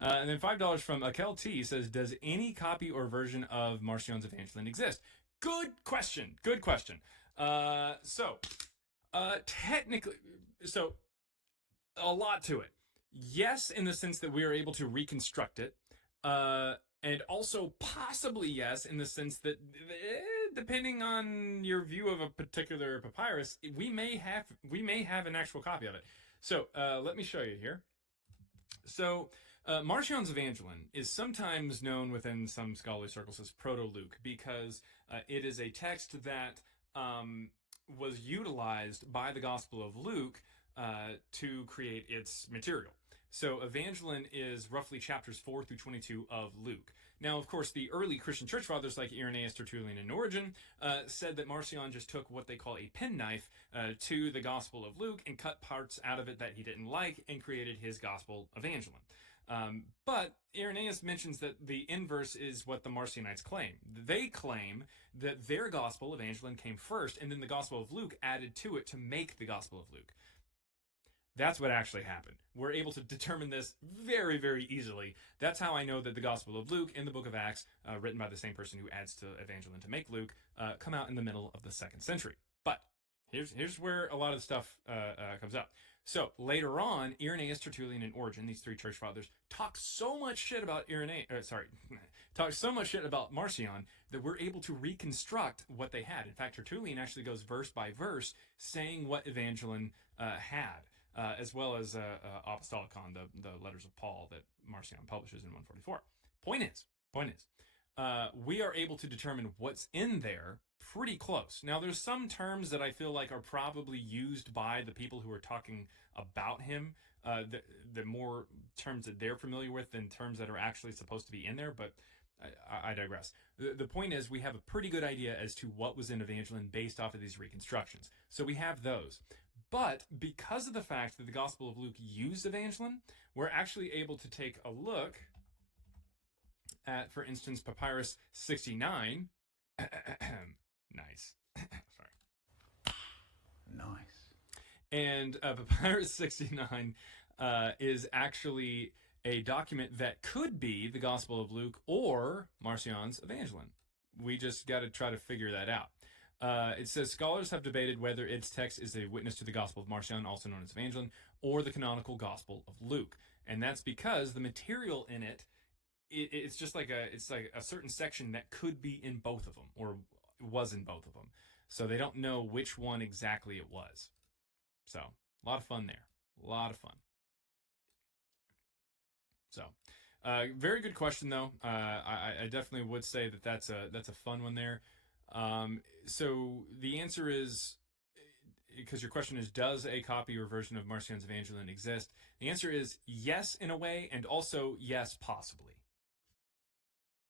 And then $5 from Akel T says, does any copy or version of Marcion's Evangelion exist? Good question. Good question. Technically, so a lot to it. Yes, in the sense that we are able to reconstruct it. And also possibly yes, in the sense that depending on your view of a particular papyrus, we may have an actual copy of it. So let me show you here. So Marcion's Evangelion is sometimes known within some scholarly circles as Proto-Luke because it is a text that was utilized by the Gospel of Luke to create its material. So Evangelion is roughly chapters 4 through 22 of Luke. Now, of course, the early Christian church fathers like Irenaeus, Tertullian, and Origen said that Marcion just took what they call a penknife to the Gospel of Luke and cut parts out of it that he didn't like and created his Gospel Evangelion. But Irenaeus mentions that the inverse is what the Marcionites claim. They claim that their Gospel Evangelion came first, and then the Gospel of Luke added to it to make the Gospel of Luke. That's what actually happened. We're able to determine this very, very easily. That's how I know that the Gospel of Luke and the Book of Acts, written by the same person who adds to Evangelion to make Luke, come out in the middle of the 2nd century. But here's where a lot of the stuff comes up. So later on, Irenaeus, Tertullian, and Origen, these three church fathers, talk so much shit about talk so much shit about Marcion that we're able to reconstruct what they had. In fact, Tertullian actually goes verse by verse saying what Evangelion had. As well as Apostolicon, the letters of Paul that Marcion publishes in 144. Point is, we are able to determine what's in there pretty close. Now, there's some terms that I feel like are probably used by the people who are talking about him, the more terms that they're familiar with than terms that are actually supposed to be in there, but I digress. The point is, we have a pretty good idea as to what was in Evangelion based off of these reconstructions. So we have those. But because of the fact that the Gospel of Luke used Evangelion, we're actually able to take a look at, for instance, Papyrus 69. Nice. Sorry. Nice. And Papyrus 69 is actually a document that could be the Gospel of Luke or Marcion's Evangelion. We just got to try to figure that out. It says, scholars have debated whether its text is a witness to the Gospel of Marcion, also known as Evangelion, or the canonical Gospel of Luke. And that's because the material in it, it's just like a certain section that could be in both of them, or was in both of them. So they don't know which one exactly it was. So, a lot of fun there. A lot of fun. So, very good question, though. I definitely would say that that's a fun one there. So the answer is, because your question is, does a copy or version of Marcion's Evangelion exist? The answer is yes, in a way, and also yes, possibly.